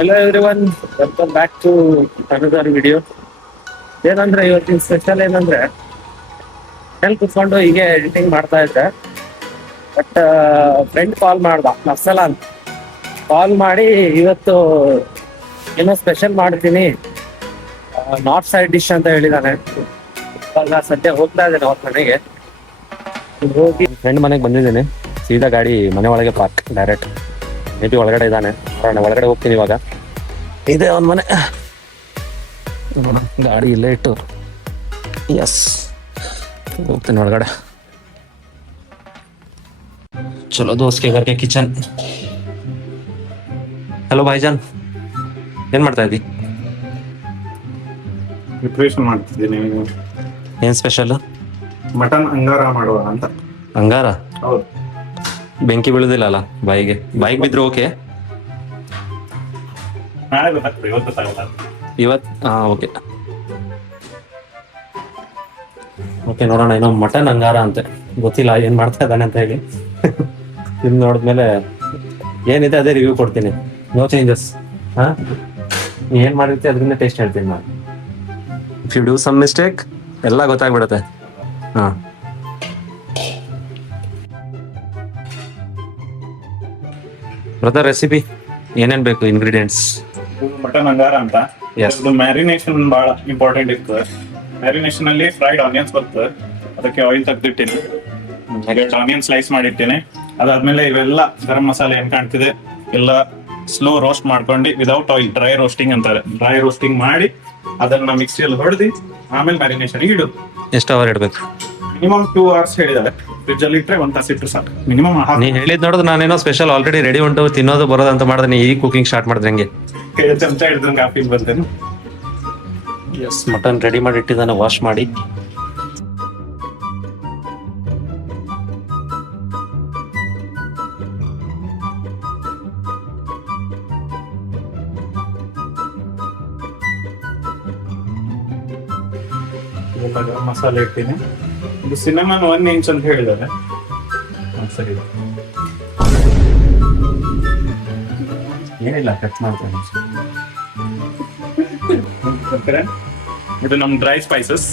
Hello everyone, welcome back to another video. ಏನಂದ್ರೆ ಇವತ್ತಿನ special ಏನಂದ್ರೆ ಮನೇಲಿ ಕುತ್ಕೊಂಡು ಹೀಗೆ ಎಡಿಟಿಂಗ್ ಮಾಡ್ತಾ ಇದ್ದೆ. ಬಟ್ ಫ್ರೆಂಡ್ ಕಾಲ್ ಮಾಡ್ದ ಅಫ್ಸಲ ಅಂತ. ಕಾಲ್ ಮಾಡಿ ಇವತ್ತು ಏನೋ ಸ್ಪೆಷಲ್ ಮಾಡ್ತೀನಿ, ನಾರ್ತ್ ಸೈಡ್ ಡಿಶ್ ಅಂತ ಹೇಳಿದಾನೆ. ಇವಾಗ ಸದ್ಯ ಹೋಗ್ತಾ ಇದ್ದೇನೆ ಅವ್ರ ಮನೆಗೆ. ಹೋಗಿ ಫ್ರೆಂಡ್ ಮನೆಗೆ ಬಂದಿದ್ದೀನಿ. ಸೀದಾ ಗಾಡಿ ಮನೆ ಒಳಗೆ ಪಾರ್ಕ್ ಡೈರೆಕ್ಟ್. ಮೇ ಬಿ ಒಳಗಡೆ ಇದ್ದಾನೆ, ಒಳಗಡೆ ಹೋಗ್ತೀನಿ ಇವಾಗ. ಇದೆ ಅವನ ಮನೆ. ಗಾಡಿ ಇಲ್ಲೇ ಇಟ್ಟು ಎಸ್ ಹೋಗ್ತೀನಿ ಒಳಗಡೆ. ಚಲೋ ದೋಸ್ತ್ ಕೆ ಘರ್ ಕೆ ಕಿಚನ್. ಹಲೋ ಭಾಯ್ಜಾನ್, ಏನ್ ಮಾಡ್ತಾ ಇದ್ದಿ? ಪ್ರಿಪರೇಷನ್ ಮಾಡ್ತಿದ್ದೀನಿ. ಏನ್ ಸ್ಪೆಷಲ್? ಮಟನ್ ಅಂಗಾರ ಮಾಡುವ ಅಂತ. ಅಂಗಾರ? ಹೌದು. ಬೆಂಕಿ ಬೀಳುದಿಲ್ಲ ಅಲ್ಲ ಬಾಯಿಗೆ? ಬಾಯಿಗೆ ಬಿದ್ರೆ ಓಕೆ, ನಾಳೆ ಗೊತ್ತಾಗ್ತದೆ, ಇವತ್ತು ಗೊತ್ತಾಗಲ್ಲ. ಓಕೆ ಓಕೆ, ನೋಡೋಣ. ಏನೋ ಮಟನ್ ಅಂಗಾರ ಅಂತೆ, ಗೊತ್ತಿಲ್ಲ ಏನ್ ಮಾಡ್ತಾ ಇದ್ದಾನೆ ಅಂತ ಹೇಳಿ. ಇದು ನೋಡಿದ್ಮೇಲೆ ಏನಿದೆ ಅದೇ ರಿವ್ಯೂ ಕೊಡ್ತೀನಿ. No changes. ಏನ್ ಮಾಡಿರ್ತಿ ಅದರಿಂದ ಟೇಸ್ಟ್ ಹೇಳ್ತೀನಿ ನಾನು. If you do some mistake ಎಲ್ಲ ಗೊತ್ತಾಗ್ಬಿಡುತ್ತೆ. ಬ್ರದರ್, ರೆಸಿಪಿ ಏನೇನ್ ಬೇಕು? ಇಂಗ್ರೀಡಿಯೆಂಟ್ಸ್ ಮಟನ್ ಅಂಗಾರ ಅಂತ. Yes. ಮ್ಯಾರಿನೇಷನ್ ಬಹಳ ಇಂಪಾರ್ಟೆಂಟ್ ಇರ್ತದೆ. ಮ್ಯಾರಿನೇಷನ್ ಅಲ್ಲಿ ಫ್ರೈಡ್ ಆನಿಯನ್ಸ್ ಬರ್ತದೆ, ಅದಕ್ಕೆ ಆಯಿಲ್ ತೆಗೆದಿಟ್ಟೇನೆ. ಆನಿಯನ್ ಸ್ಲೈಸ್ ಮಾಡಿಟ್ಟೇನೆ. ಅದಾದ್ಮೇಲೆ ಇವೆಲ್ಲ ಗರಂ ಮಸಾಲೆ ಏನ್ ಕಾಣ್ತಿದೆ ಎಲ್ಲ ಸ್ಲೋ ರೋಸ್ಟ್ ಮಾಡ್ಕೊಂಡು ವಿದೌಟ್ ಆಯಿಲ್, ಡ್ರೈ ರೋಸ್ಟಿಂಗ್ ಅಂತಾರೆ. ಡ್ರೈ ರೋಸ್ಟಿಂಗ್ ಮಾಡಿ ಅದನ್ನ ಮಿಕ್ಸಿಯಲ್ಲಿ ಹೊಡೆದು ಆಮೇಲೆ ಮ್ಯಾರಿನೇಷನ್ ಇಡುದು. ಎಷ್ಟು ಅವರ್ ಇಡ್ಬೇಕು? ಮಿನಿಮಮ್ 2 hours ಹೇಳಿದ್ದಾರೆ. ಫ್ರಿಜ್ ಅಲ್ಲಿ ಇಟ್ಟರೆ 1 ತಾಸು ಇಟ್ಟರೆ ಸಾಕು. ಮಿನಿಮಮ್ ನೀ ಹೇಳಿದ್ ನೋಡಿದ್ರೆ ನಾನೇನೋ ಸ್ಪೆಷಲ್ ಆಲ್ರೆಡಿ ರೆಡಿ ಉಂಟು ತಿನ್ನೋದು ಬರೋದು ಅಂತ ಮಾಡಿದ್ರೆ ಈ ಕುಕಿಂಗ್ ಸ್ಟಾರ್ಟ್ ಮಾಡಿದ್ರೆ ಹೆಂಗೆ? ಚಮಚ ಹಿಡಿದಂಗೆ ಆ ಫೀಲ್ ಬರ್ತೇನೆ. ಎಸ್, ಮಟನ್ ರೆಡಿ ಮಾಡಿ ಇಟ್ಟಿದ್ದಾನೆ, ವಾಶ್ ಮಾಡಿ. ಗರಂ ಮಸಾಲೆ ಇಟ್ಟಿನಿ. ಇದು ಸಿನಮನ್ 1 ಇಂಚ್ ಅಂತ ಹೇಳಿದ್ದಾರೆ. ಸರಿ, ಏನಿಲ್ಲ, ಕಟ್ ಮಾಡ್ತೇನೆ. ಇದು ನಮ್ ಡ್ರೈ ಸ್ಪೈಸಸ್.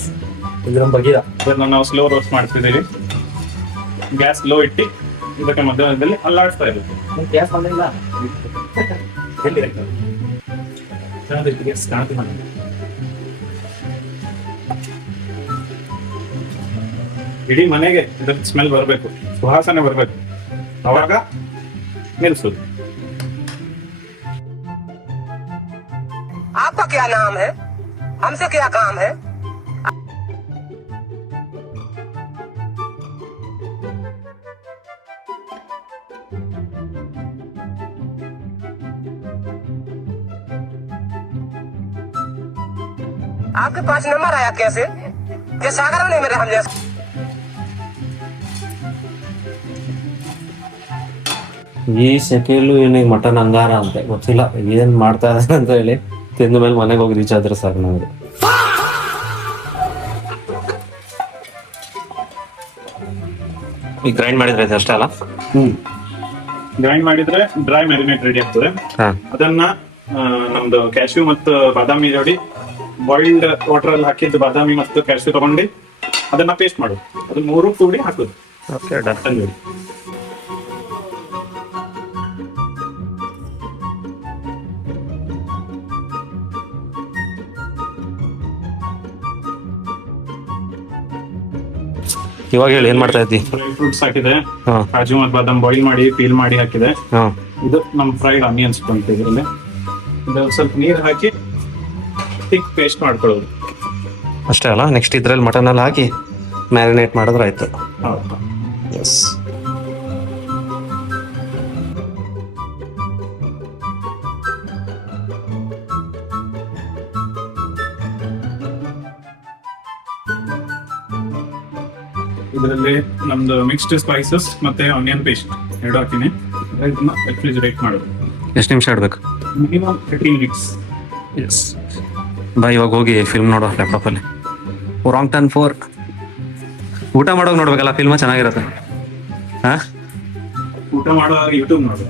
ಇದ್ರ ಬಗ್ಗೆ ಇದನ್ನ ನಾವು ಸ್ಲೋ ರೋಸ್ಟ್ ಮಾಡ್ತಿದ್ದೀವಿ. ಗ್ಯಾಸ್ ಲೋ ಇಟ್ಟು ಇದಕ್ಕೆ ಮಧ್ಯದಲ್ಲಿ ಅಲ್ಲಾಡ್ತಾ ಇರುತ್ತೆ. ಗ್ಯಾಸ್ ಬಂದಿಲ್ಲ ಎಲ್ಲಿ ಗ್ಯಾಸ್ ಕಾಣ್ತೀವಿ. ಇಡೀ ಮನೆಗೆ ಇದ್ರ ಸ್ಮೆಲ್ ಬರಬೇಕು, ಸುವಾಸನೆ ಬರಬೇಕು, ಅವಾಗ ನಿಲ್ಸೋದು. आपका क्या नाम है? हमसे क्या काम है? आपके पास नंबर आया कैसे? ये सागर ने मेरे हम जैसे ಈ ಸೆಕೆಯಲ್ಲೂ ಏನಿಗೆ ಮಟನ್ ಅಂಗಾರ ಅಂತೆ ಗೊತ್ತಿಲ್ಲ ಏನ್ ಮಾಡ್ತಾ ಇದ್ದಾನೆ ಅಂತ ಹೇಳಿ. ತಿಂದ ಮೇಲೆ ಮನೆಗೆ ಹೋಗಿ ರೀಚ್ ಆದ್ರೆ ಸಾಕು ನಮಗೆ. ಈಗ ಗ್ರೈಂಡ್ ಮಾಡಿದ್ರೆ ಅಷ್ಟೇ ಅಲ್ಲ? ಗ್ರೈಂಡ್ ಮಾಡಿದ್ರೆ ಡ್ರೈ ಮ್ಯಾರಿನೇಟ್ ರೆಡಿ ಆಗ್ತದೆ. ಅದನ್ನ ನಮ್ದು ಕ್ಯಾಶ್ಯೂ ಮತ್ತು ಬಾದಾಮಿ ಜೋಡಿ ಬಾಯ್ಲ್ಡ್ ವಾಟರ್ ಅಲ್ಲಿ ಹಾಕಿದ್ದು ಬಾದಾಮಿ ಮತ್ತು ಕ್ಯಾಶ್ಯೂ ತಗೊಂಡು ಅದನ್ನ ಪೇಸ್ಟ್ ಮಾಡೋದು. ಅದು 3 ಕೂಡಿ ಹಾಕೋದು. ಜೋಡಿ ಇವಾಗ ಹೇಳಿ ಏನ್ ಮಾಡ್ತಾ ಇದ್ದಿ? ಡ್ರೈ ಫ್ರೂಟ್ಸ್ ಹಾಕಿದೆ, ಕಾಜು ಮತ್ತು ಬಾದಾಮ್ ಬಾಯ್ಲ್ ಮಾಡಿ ಪೀಲ್ ಮಾಡಿ ಹಾಕಿದೆ. ಇದು ನಮ್ ಫ್ರೈಡ್ ಆನಿಯನ್ಸ್ ಬಂತು. ಇದರಲ್ಲಿ ಇದು ಸ್ವಲ್ಪ ನೀರು ಹಾಕಿ ಥಿಕ್ ಪೇಸ್ಟ್ ಮಾಡ್ಕೊಳ್ಳೋದು ಅಷ್ಟೇ ಅಲ್ಲ? ನೆಕ್ಸ್ಟ್ ಇದ್ರಲ್ಲಿ ಮಟನ್ ಅಲ್ಲಿ ಹಾಕಿ ಮ್ಯಾರಿನೇಟ್ ಮಾಡಿದ್ರೆ ಆಯ್ತು. ಹೌದು. ಎಸ್, ಇದರಲ್ಲಿ ನಮ್ದು ಮಿಕ್ಸ್ಡ್ ಸ್ಪೈಸಸ್ ಮತ್ತೆ ಆನಿಯನ್ ಪೇಸ್ಟ್ 2 ಹಾಕಿನಿ. ಇದನ್ನ ರೆಫ್ರಿಜರೇಟ್ ಮಾಡೋದು. ಎಷ್ಟು ನಿಮಿಷ ಇಡ್ಬೇಕು? Minimum 15 minutes. ಎಸ್, ಬಾ ಇವಾಗ ಹೋಗಿ ಫಿಲ್ಮ್ ನೋಡೋ ಲ್ಯಾಪ್ಟಾಪಲ್ಲಿ. ರಾಂಗ್ ಟರ್ನ್ 4 ಊಟ ಮಾಡೋಕೆ ನೋಡ್ಬೇಕಲ್ಲ, ಫಿಲ್ಮ್ ಚೆನ್ನಾಗಿರುತ್ತೆ. ಊಟ ಮಾಡುವಾಗ ಯೂಟ್ಯೂಬ್ ನೋಡು.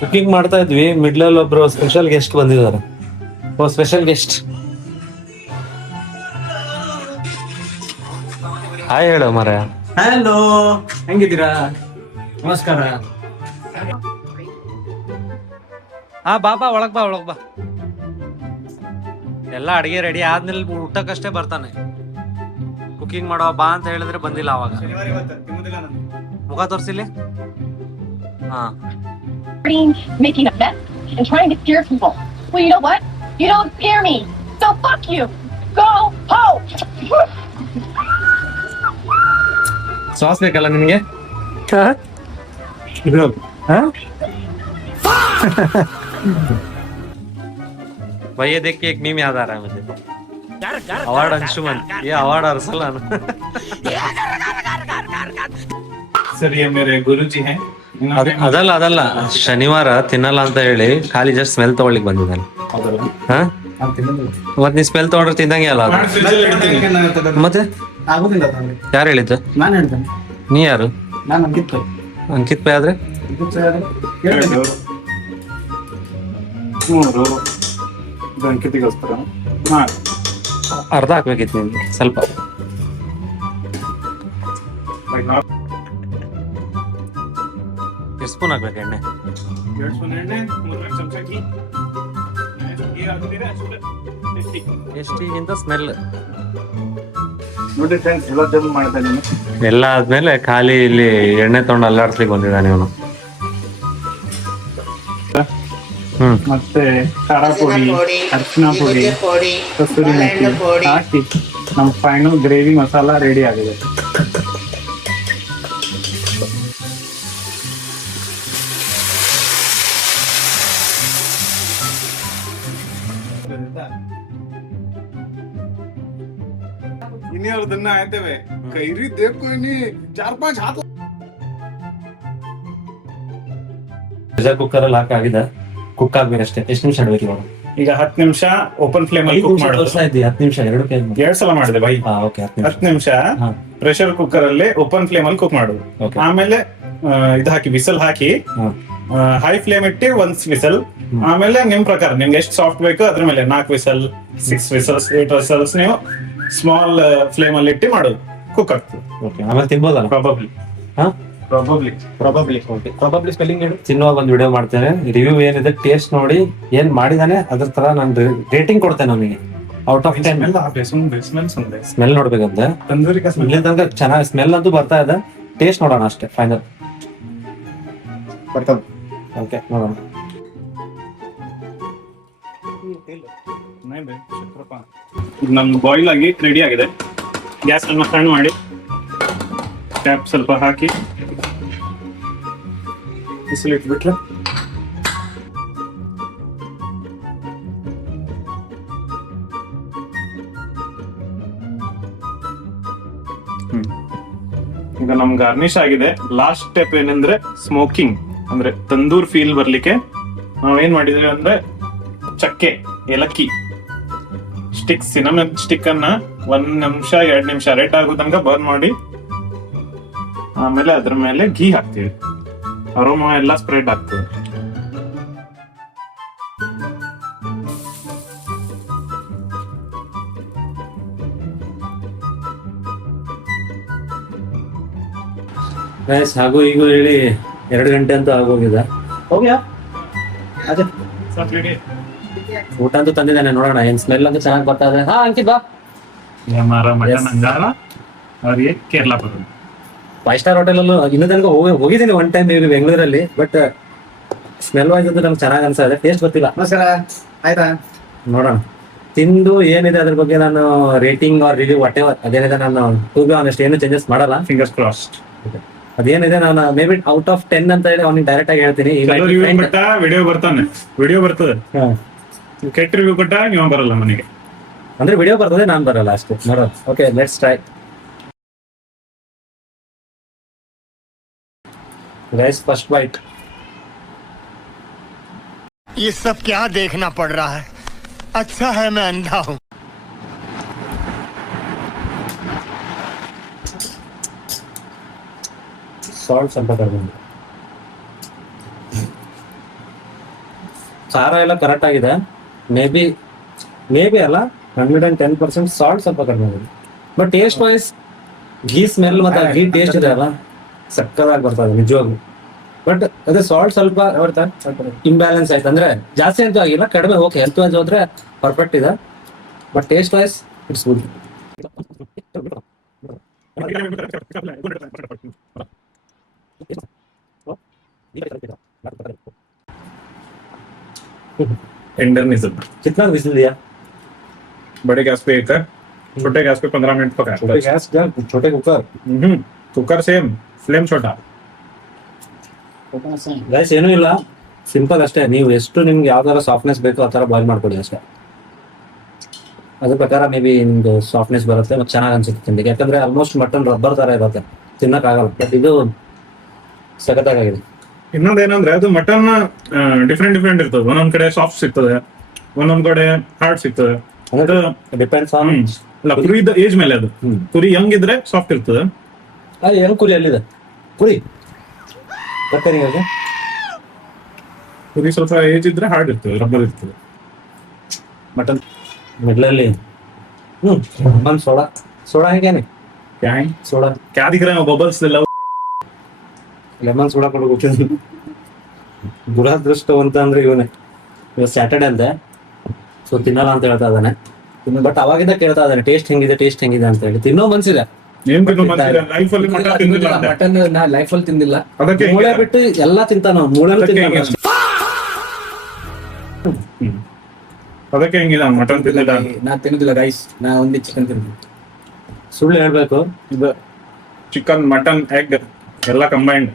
ಕುಕಿಂಗ್ ಮಾಡ್ತಾ ಇದ್ವಿ, ಮಿಡ್ಲಲ್ಲಿ ಒಬ್ರು ಸ್ಪೆಷಲ್ ಗೆಸ್ಟ್ ಬಂದಿದ್ದಾರೆ. ಓ ಸ್ಪೆಷಲ್ ಗೆಸ್ಟ್, ಹಾಯ್ ಹೇಳು ಮರ. ಹಲೋ, ಹೆಂಗಿದ್ದೀರಾ? ನಮಸ್ಕಾರ. ಹಾ ಬಾಬಾ, ಒಳಗ್ ಬಾ ಒಳಗ್ ಬಾ. ಎಲ್ಲ ಅಡಿಗೆ ರೆಡಿ ಆದ್ಮೇಲೆ ಊಟಕ್ಕಷ್ಟೇ ಬರ್ತಾನೆ. ಕುಕಿಂಗ್ ಮಾಡೋ ಬಾ ಅಂತ ಹೇಳಿದ್ರೆ ಬಂದಿಲ್ಲ ಅವಾಗ. ಮುಖ ತೋರ್ಸಿಲಿ. ಹಾ, making a mess and trying to scare people. Well, you know what? You don't scare me. So fuck you. Go home. Sauce ಬೇಕಲ್ಲ ನಿನಗೆ? भैया देख के एक मीम याद आ रहा है मुझे. अवार्ड अंशुमन, ये अवार्ड अरसल सर ये मेरे गुरुजी हैं. ಅದಲ್ಲ ಅದಲ್ಲ, ಶನಿವಾರ ತಿನ್ನಲ್ಲ ಅಂತ ಹೇಳಿ ಖಾಲಿ ಜಸ್ಟ್ ಸ್ಮೆಲ್ ತಗೊಳ್ಳಿಕ್ ಬಂದಿದ್ದಾನೆ. ಹಾ, ಮತ್ ನೀ ಸ್ಮೆಲ್ ತಗೊಂಡ್ರೆ ತಿಂದಂಗೆ ಅಲ್ಲ ಅದು. ಮತ್ತೆ ಆಗೋದಿಲ್ಲ ತಾನೆ. ಯಾರು ಹೇಳಿದ್ದು? ನಾನು ಹೇಳ್ತೇನೆ. ನೀ ಯಾರು? ನಾನು ಅಂಕಿತ್ ಅಂಕಿತ್ ಪೈ ಆದ್ರೆ ಅಂಕಿತಿಗೋಸ್ಕರ ಅರ್ಧ ಹಾಕ್ಬೇಕಿತ್ತು ನಿಮ್ಗೆ ಸ್ವಲ್ಪ. ಎಷ್ಟು ಸ್ಪೂನ್ ಹಾಕ್ಬೇಕು ಎಣ್ಣೆ? 2 ಸ್ಪೂನ್ ಎಣ್ಣೆ, 3 ಚಮಚ ಅಕ್ಕಿ ಹಾಕಿದ್ರೆ ಎಷ್ಟಿಗಿಂತ ಸ್ಮೆಲ್ ನೋಡಿ ಫ್ರೆಂಡ್ಸ್, ಎಲ್ಲ ಜಮ್ ಮಾಡ್ತಾ ಇದ್ದೀನಿ. ಎಲ್ಲ ಆದ್ಮೇಲೆ ಖಾಲಿ ಇಲ್ಲಿ ಎಣ್ಣೆ ತಗೊಂಡು ಅಲ್ಲಾಡ್ಸ್ಲಿಕ್ಕೆ ಬಂದಿದ್ದಾನೆ ಇವನು. ಮತ್ತೆ ಖಾರ ಪುಡಿ, ಅರಿಶಿನ ಪುಡಿ, ಕಸೂರಿ ಮೆಥಿ ಹಾಕಿ ನಮ್ಮ ಫೈನಲ್ ಗ್ರೇವಿ ಮಸಾಲಾ ರೆಡಿ ಆಗಿದೆ. ಇನ್ನೇವ್ರದನ್ನ ಆಯ್ತೇವೆ ಕೈರಿ ದೇಕು ಇನ್ನಿ 4-5 ಹಾತ್ ಪ್ರೆಷರ್ ಕುಕ್ಕರ್ ಅಲ್ಲಿ ಹಾಕಾಗಿದೆ. ಕುಕ್ ಆಗ್ಬೇಕಷ್ಟೇ. ಎಷ್ಟು ನಿಮಿಷ ಇಡ್ಬೇಕು ಇವಾಗ? ಈಗ 10 ನಿಮಿಷ ಓಪನ್ ಫ್ಲೇಮ್ ಅಲ್ಲಿ ಕುಕ್ ಮಾಡೋದು. 10 ನಿಮಿಷ, 2 ಸಲ ಮಾಡಿದೆ ಬೈ. ಓಕೆ, 10 ನಿಮಿಷ ಪ್ರೆಷರ್ ಕುಕ್ಕರ್ ಅಲ್ಲಿ ಓಪನ್ ಫ್ಲೇಮ್ ಅಲ್ಲಿ ಕುಕ್ ಮಾಡೋದು. ಆಮೇಲೆ ಇದು ಹಾಕಿ ವಿಸಲ್ ಹಾಕಿ ಹೈ ಫ್ಲೇಮ್ ಇಟ್ಟು 1 ವಿಸಲ್. ಆಮೇಲೆ ನಿಮ್ ಪ್ರಕಾರ ನಿಮ್ಗೆ ಎಷ್ಟು ಸಾಫ್ಟ್ ಬೇಕು ಅದ್ರ ಮೇಲೆ 4 ವಿಸಲ್, 6 ವಿಸಲ್ಸ್, 8 ವಿಸಲ್ಸ್ ನೀವು ಸ್ಮಾಲ್ ಫ್ಲೇಮ್ ಅಲ್ಲಿ ಇಟ್ಟು ಮಾಡೋದು. ಕುಕ್ ಆಗ್ತದೆ. ಆಮೇಲೆ ತಿನ್ಬೋದಲ್ಲ? ಪ್ರಾಬಬ್ಲಿ ಪ್ರಾಬಬ್ಲಿ ಸ್ಪೆಲ್ಲಿಂಗ್ ಹೇಳಿ. ತಿನ್ನುವಾಗ ಒಂದು ವಿಡಿಯೋ ಮಾಡ್ತೇನೆ, ರಿವ್ಯೂ ಏನಿದೆ ಟೇಸ್ಟ್ ನೋಡಿ ಏನ್ ಮಾಡಿದಾನೆ ಅದ್ರ ತರ ನಾನು ರೇಟಿಂಗ್ ಕೊಡ್ತೇನೆ ಅವನಿಗೆ. ಔಟ್ ಆಫ್ 10 ಸ್ಮೆಲ್ ನೋಡ್ಬೇಕಂತ. ಇಲ್ಲಿ ತನಕ ಚೆನ್ನಾಗಿ ಸ್ಮೆಲ್ ಅಂತೂ ಬರ್ತಾ ಇದೆ. ಟೇಸ್ಟ್ ನೋಡೋಣ ಅಷ್ಟೇ, ಫೈನಲ್. ಓಕೆ, ನೋಡೋಣ. ನಮ್ ಬಾಯ್ಲ್ ಆಗಿ ರೆಡಿ ಆಗಿದೆ. ಗ್ಯಾಸ್ ಅನ್ನ ಸಣ್ಣ ಮಾಡಿ ಟ್ಯಾಪ್ ಸ್ವಲ್ಪ ಹಾಕಿ ಬಿಸಿಲು ಇಟ್ಬಿಟ್ರೆ ಈಗ ನಮ್ ಗಾರ್ನಿಶ್ ಆಗಿದೆ. ಲಾಸ್ಟ್ ಸ್ಟೆಪ್ ಏನಂದ್ರೆ ಸ್ಮೋಕಿಂಗ್, ಅಂದ್ರೆ ತಂದೂರ್ ಫೀಲ್ ಬರ್ಲಿಕ್ಕೆ ನಾವೇನ್ ಮಾಡಿದ್ವಿ ಅಂದ್ರೆ ಚಕ್ಕೆ, ಏಲಕ್ಕಿ ಸ್ಟಿಕ್, ಸಿನಮನ್ ಸ್ಟಿಕ್ ಅನ್ನ 1 ನಿಮಿಷ 2 ನಿಮಿಷ ರೆಡ್ ಆಗೋ ತನಕ ಬರ್ನ್ ಮಾಡಿ ಆಮೇಲೆ ಅದ್ರ ಮೇಲೆ ಘೀ ಹಾಕ್ತೀವಿ. ಅರೋಮಾ ಎಲ್ಲ ಸ್ಪ್ರೆಡ್ ಆಗ್ತದೆ. ಹಾಗೂ ಈಗ ಹೇಳಿ 2 ಗಂಟೆ ಅಂತೂ ಆಗೋಗಿದೆ. ಹೋಗ್ಯಾ? ಅದೇ ಊಟ ಅಂತೂ ತಂದಿದ್ದಾನೆ, ನೋಡೋಣ. ಏನ್ ಸ್ಮೆಲ್ ಅಂತೂ ಚೆನ್ನಾಗಿ ಬರ್ತಾ ಇದೆ. ಹಾ ಅಂಕಿತ್ ಬಾ. हमारा मटन अंगारा और ये केरला पकड़. 5 ಸ್ಟಾರ್ ಹೋಟೆಲ್ ಅಲ್ಲೂ ಇನ್ನೂ ತನಕ ಹೋಗಿದ್ದೀನಿ 1 ಟೈಮ್ ಇಲ್ಲಿ ಬೆಂಗಳೂರಲ್ಲಿ. ಬಟ್ ಸ್ಮೆಲ್ ವೈಸ್ ಅಂತೂ ನಮ್ಗೆ ಚೆನ್ನಾಗಿ ಅನ್ಸದೆ. ಟೇಸ್ಟ್ ಗೊತ್ತಿಲ್ಲ. ನಮಸ್ಕಾರ, ಆಯ್ತಾ? ನೋಡೋಣ ತಿಂದು ಏನಿದೆ ಅದ್ರ ಬಗ್ಗೆ ನಾನು rating or review whatever ಅದೇನಿದೆ ನಾನು ಟು ಬಿ ಆನೆಸ್ಟ್ ಏನು ಚೇಂಜಸ್ ಮಾಡಲ್ಲ. Fingers crossed. ಅದೇನಿದೆ ನಾನು ಮೇ ಬಿ ಔಟ್ ಆಫ್ 10 ಅಂತ ಹೇಳಿ ಅವ್ನಿಗೆ ಡೈರೆಕ್ಟ್ ಆಗಿ ಹೇಳ್ತೀನಿ. ವಿಡಿಯೋ ಬರ್ತಾನೆ, ವಿಡಿಯೋ ಬರ್ತದೆ. ಕೆಟ್ಟ ರಿವ್ಯೂ ಕೊಟ್ಟ ನೀವು ಬರಲ್ಲ ಮನೆಗೆ. ಅಂದ್ರೆ ವಿಡಿಯೋ ಬರ್ತದೆ, ನಾನ್ ಬರಲ್ಲ ಅಷ್ಟೇ. ನೋಡೋಣ. Okay, let's try. Guys first bite. ये सब क्या देखना पड़ रहा है? अच्छा है मैं अंधा हूँ. सॉल्ट ಸ್ವಲ್ಪ कर दूंगा. ಖಾರ ಎಲ್ಲ ಕರೆಕ್ಟ್ ಆಗಿದೆ. ಮೇ ಬಿ ಅಲ್ಲ 110% ಸಾಲ್ಟ್ ಸ್ವಲ್ಪ ಕಡಿಮೆ ಆಗಿದೆ. But taste wise ghee smell ಮತ್ತೆ ಘೀ ಟೇಸ್ಟ್ ಇದೆ ಅಲ್ಲ, ಸಕ್ಕದಾಗಿ ಬರ್ತದೆ ನಿಜವಾಗ್ಲು. ಬಟ್ ಅದೇ ಸಾಲ್ಟ್ ಸ್ವಲ್ಪ ಇಂಬ್ಯಾಲೆನ್ಸ್ ಆಯ್ತು. ಅಂದ್ರೆ ಜಾಸ್ತಿ ಅಂತೂ ಆಗಿಲ್ಲ, ಕಡಿಮೆ. ಓಕೆ, ಹೆಲ್ತ್ ವೈಸ್ ಹೋದ್ರೆ ಪರ್ಫೆಕ್ಟ್ ಇದೆ. But taste wise it's good. Tenderness कितना विजिल दिया? बड़े गैस पे 1 छोटे गैस पे 15 मिनट पका. छोटे गैस क्या, छोटे कुकर? कुकर सेम, फ्लेम छोटा. ಗೈಸ್ ಏನೂ ಇಲ್ಲ, ಸಿಂಪಲ್ ಅಷ್ಟೇ. ನೀವು ಎಷ್ಟು ನಿಮ್ಗೆ ಯಾವ ಥರ ಸಾಫ್ಟ್ನೆಸ್ ಬೇಕೋ ಆ ಥರ ಬಾಯ್ಲ್ ಮಾಡ್ಕೊಳ್ಳಿ ಅಷ್ಟೇ. ಅದ್ರ ಪ್ರಕಾರ ಮೇ ಬಿ ನಿಮ್ದು ಸಾಫ್ಟ್ನೆಸ್ ಬರುತ್ತೆ ಮತ್ತು ಚೆನ್ನಾಗಿ ಅನ್ಸುತ್ತೆ ತಿಂಡಿಗೆ. ಯಾಕಂದ್ರೆ ಆಲ್ಮೋಸ್ಟ್ ಮಟನ್ ರಬ್ಬರ್ ಥರ ಇರುತ್ತೆ, ತಿನ್ನಕ್ಕಾಗಲ್ಲ. ಬಟ್ ಇದು ಸಖತ್ತಾಗಿದೆ. ಇನ್ನೊಂದೇನಂದ್ರೆ ಅದು ಮಟನ್ ಡಿಫ್ರೆಂಟ್ ಇರ್ತದೆ. ಒಂದೊಂದ್ ಕಡೆ ಸಾಫ್ಟ್ ಸಿಗ್ತದೆ, ಒಂದೊಂದ್ ಕಡೆ ಹಾರ್ಡ್ ಸಿಗ್ತದೆ. ಅಂದ್ರೆ ಡಿಪೆಂಡ್ಸ್ ಆನ್ ಅಲ್ಲ, ಕುರಿದ ಏಜ್ ಮೇಲೆ ಅದು. ಕುರಿ ಯಂಗ್ ಇದ್ರೆ ಸಾಫ್ಟ್ ಇರ್ತದೆ. ಅದು ಹೆಂಗ್ ಕುರಿ ಎಲ್ಲಿದೆ? ಕುರಿ ತಕ್ಕರಿ ಕುರಿ ಸ್ವಲ್ಪ ಏಜ್ ಇದ್ರೆ ಹಾರ್ಡ್ ಇರ್ತದೆ, ರಬ್ಬರ್ ಇರ್ತದೆ. ಮಟನ್ ಮಿಡ್ಲಲ್ಲಿ ಬಂದು ಸೋಡಾ ಹೇಗೇನೆ ಸೋಡಾ क्या दिख रहा है बबल्स ಲೆಮನ್ ಸೋಡಾ ಕೊಡು ಗೊತ್ತಿಲ್ಲ. ದುರದೃಷ್ಟವಂತ ಅಂದ್ರೆ ಇವನೇ. ಇವತ್ತು ಸ್ಯಾಟರ್ಡೆ ಅಂತೆ, ಸೊ ತಿನ್ನಲ್ಲ ಅಂತ ಹೇಳ್ತಾ ಇದ್ದಾನೆ. ಬಟ್ ಅವಾಗಿಂದ ಕೇಳ್ತಾ ಇದ್ದಾನೆ ಟೇಸ್ಟ್ ಹೆಂಗಿದೆ ಅಂತ ಹೇಳಿ. ತಿನ್ನೋ ಮನ್ಸಿದೆ, ಲೈಫ್ ಅಲ್ಲಿ ಮಟನ್ ತಿಂದಿಲ್ಲ ಅಂತ. ಮಟನ್ ನಾ ಲೈಫ್ ಅಲ್ಲಿ ತಿಂದಿಲ್ಲ. ಅದಕ್ಕೆ ಮೂಳೆ ಬಿಟ್ಟು ಎಲ್ಲಾ ತಿಂತಾನ. ಮೂಳೆ ಅದಕ್ಕೆ ಹೆಂಗಿಲ್ಲ ಮಟನ್ ತಿಂದಿಲ್ಲ. ನಾ ತಿನ್ನುದಿಲ್ಲ ಗೈಸ್, ನಾ ಒಂದೇ ಚಿಕನ್ ತಿಂದಿದ್ದೆ. ಸುಳ್ಳು ಹೇಳ್ಬೇಕು. ಇದು ಚಿಕನ್, ಮಟನ್, ಎಗ್ ಎಲ್ಲ ಕಂಬೈಂಡ್.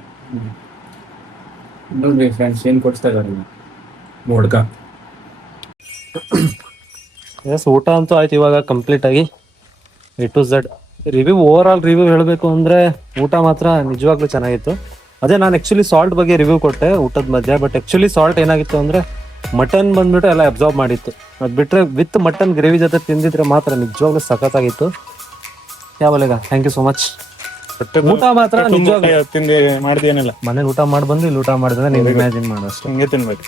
ನೋಡ್ರಿ ಫ್ರೆಂಡ್ಸ್ ಏನ್ ಕೊಡ್ತಾ ಇದಾರೆ ನೋಡ್ಕ. ಎಸ್, ಊಟ ಅಂತೂ ಆಯ್ತು ಇವಾಗ ಕಂಪ್ಲೀಟ್ ಆಗಿ A to Z. Over all review ಹೇಳಬೇಕು ಅಂದ್ರೆ ಊಟ ಮಾತ್ರ ನಿಜವಾಗ್ಲೂ ಚೆನ್ನಾಗಿತ್ತು. ಅದೇ ನಾನು ಆಕ್ಚುಲಿ ಸಾಲ್ಟ್ ಬಗ್ಗೆ ರಿವ್ಯೂ ಕೊಟ್ಟೆ ಊಟದ ಮಧ್ಯೆ. ಬಟ್ ಆಕ್ಚುಲಿ ಸಾಲ್ಟ್ ಏನಾಗಿತ್ತು ಅಂದ್ರೆ ಮಟನ್ ಬಂದ್ಬಿಟ್ಟು ಎಲ್ಲ ಅಬ್ಸಾರ್ವ್ ಮಾಡಿತ್ತು. ಅದು ಬಿಟ್ರೆ ವಿತ್ ಮಟನ್ ಗ್ರೇವಿ ಜೊತೆ ತಿಂದಿದ್ರೆ ಮಾತ್ರ ನಿಜವಾಗ್ಲೂ ಸಖತ್ತಾಗಿತ್ತು. ಯಾವಲೆಗ ಥ್ಯಾಂಕ್ ಯು ಸೋ ಮಚ್. ಊಟ ಮಾತ್ರ ನಿಜವಾಗ್ಲೂ ತಿಂದು ಮಾಡಿದೇನಿಲ್ಲ. ಮನೇಲಿ ಊಟ ಮಾಡಿ ಬಂದು ಇಲ್ಲಿ ಊಟ ಮಾಡಿದ್ರೆ ನೀವು ಇಮ್ಯಾಜಿನ್ ಮಾಡೋ ಅಷ್ಟೇ. ಹಿಂಗೆ ತಿನ್ಬೇಕು.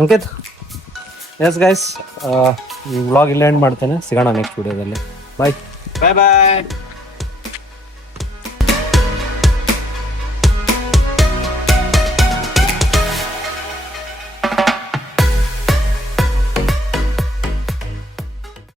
ಅಂಕಿತ್, ಎಸ್ ಗೈಸ್, ಈ ವ್ಲಾಗ್ ಇಲ್ಲೇ ಎಂಡ್ ಮಾಡ್ತೇನೆ. ಸಿಗೋಣ ನೆಕ್ಸ್ಟ್ ವಿಡಿಯೋದಲ್ಲಿ. ಬಾಯ್.